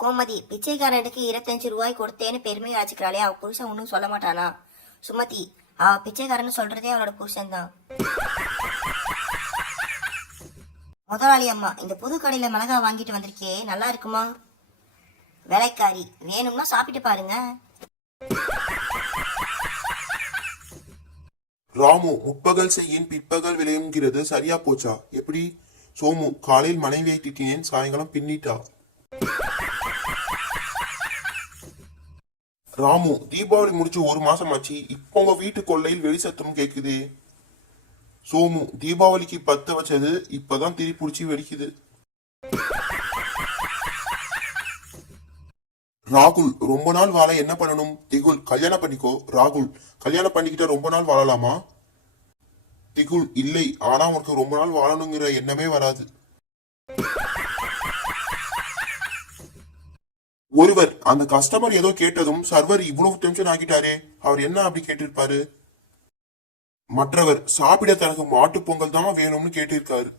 கோமதி, பிச்சைக்காரனுக்கு 25 ரூபாய் கொடுத்தேன்னு பெருமையை ஆச்சுக்கிறாளே, அவ புருஷன் ஒன்றும் சொல்ல மாட்டானா? சுமதி, அவ பிச்சைக்காரன்னு சொல்றதே அவளோட புருஷன் தான். முதலாளி அம்மா, இந்த புது கடையில மிளகா வாங்கிட்டு வந்திருக்கே, நல்லா இருக்குமா? வேலைக்காரி, வேணும்னா சாப்பிட்டு பாருங்க. ராமு, முற்பகல் செய்யின் பிற்பகல் விளையுங்கிறது சரியா போச்சா? எப்படி? சோமு, காலையில் மனைவியை திட்டினேன், சாயங்காலம் பின்னிட்டா. ராமு, தீபாவளி முடிச்சு 1 மாசம் ஆச்சு, இப்போ உங்க வீட்டு கொள்ளையில் வெடி சத்தம் கேக்குதே. சோமு, தீபாவளிக்கு 10 வச்சது இப்பதான் திரி புடிச்சு வெடிக்குது. ராகுல், ரொம்ப நாள் வாழ என்ன பண்ணணும்? திகுல், கல்யாணம் பண்ணிக்கோ. ராகுல், கல்யாணம் பண்ணிக்கிட்ட ரொம்ப நாள் வாழலாமா? திகுல், இல்லை, ஆனா உனக்கு ரொம்ப நாள் வாழணுங்கிற எண்ணமே வராது. ஒருவர், அந்த கஸ்டமர் ஏதோ கேட்டதும் சர்வர் இவ்வளவு டென்ஷன் ஆகிட்டாரே, அவர் என்ன அப்படி கேட்டிருப்பாரு? மற்றவர், சாப்பிட தனக்கு மாட்டு பொங்கல் தான் வேணும்னு கேட்டிருக்காரு.